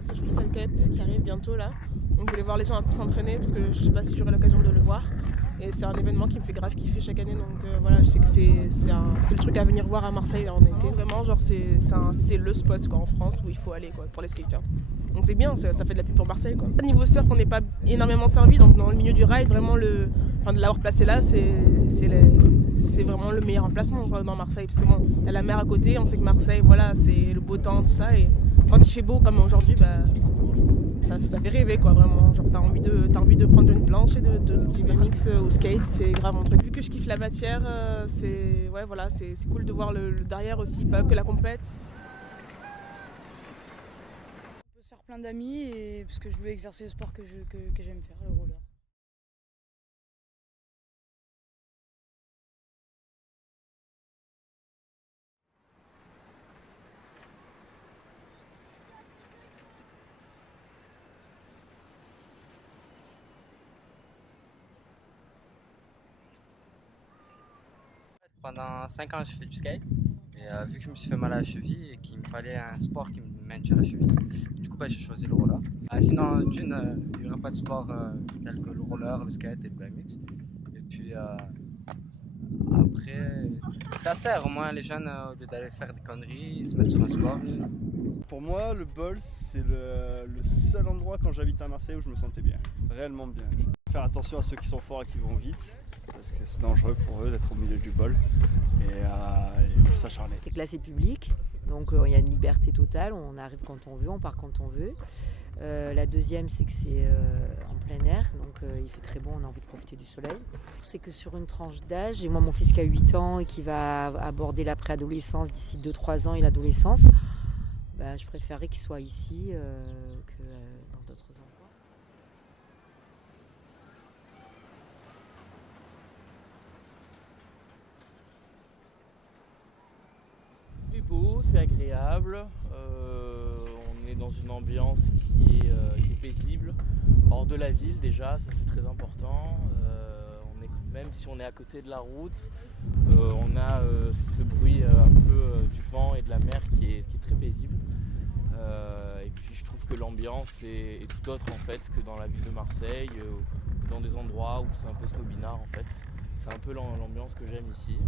Surf Freestyle Cup qui arrive bientôt là. Donc je voulais voir les gens un peu s'entraîner parce que je sais pas si j'aurai l'occasion de le voir. Et c'est un événement qui me fait grave kiffer chaque année, donc voilà, je sais que c'est le truc à venir voir à Marseille là, en été. Vraiment, genre c'est le spot quoi, en France où il faut aller quoi, pour les skateurs. Donc c'est bien, ça fait de la pub pour Marseille quoi. Niveau surf, on n'est pas énormément servi, donc dans le milieu du ride, vraiment de l'avoir placé là, c'est vraiment le meilleur emplacement quoi, dans Marseille, parce que bon, il y a la mer à côté, on sait que Marseille, voilà, c'est le beau temps, tout ça, et quand il fait beau comme aujourd'hui, bah ça fait rêver quoi, vraiment. Genre t'as envie de prendre une planche et de BMX ou skate, c'est grave mon truc. Vu que je kiffe la matière, c'est cool de voir le derrière aussi, pas que la compète. On peut se faire plein d'amis et parce que je voulais exercer le sport que j'aime faire, le roller. Pendant 5 ans, je fais du skate. Et vu que je me suis fait mal à la cheville et qu'il me fallait un sport qui me maintient la cheville, du coup, j'ai choisi le roller. Sinon, il n'y aurait pas de sport tel que le roller, le skate et le BMX. Et puis après, ça sert au moins les jeunes, au lieu d'aller faire des conneries, ils se mettent sur un sport. Pour moi, le bol, c'est le seul endroit quand j'habite à Marseille où je me sentais bien, réellement bien. Faire attention à ceux qui sont forts et qui vont vite, parce que c'est dangereux pour eux d'être au milieu du bol, et il faut s'acharner. C'est classé public, donc il y a une liberté totale, on arrive quand on veut, on part quand on veut. La deuxième, c'est que c'est en plein air, donc il fait très bon, on a envie de profiter du soleil. C'est que sur une tranche d'âge, et moi mon fils qui a 8 ans et qui va aborder la préadolescence d'ici 2-3 ans et l'adolescence, je préférerais qu'il soit ici que dans d'autres endroits. C'est beau, c'est agréable, on est dans une ambiance qui est paisible, hors de la ville déjà, ça c'est très important. Même si on est à côté de la route, on a ce bruit un peu du vent et de la mer qui est très paisible. Et puis je trouve que l'ambiance est tout autre en fait que dans la ville de Marseille, dans des endroits où c'est un peu snobinard en fait. C'est un peu l'ambiance que j'aime ici.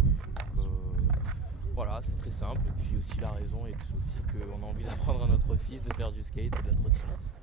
Donc, voilà, c'est très simple. Et puis aussi la raison est aussi qu'on a envie d'apprendre à notre fils de faire du skate et de la trottinette.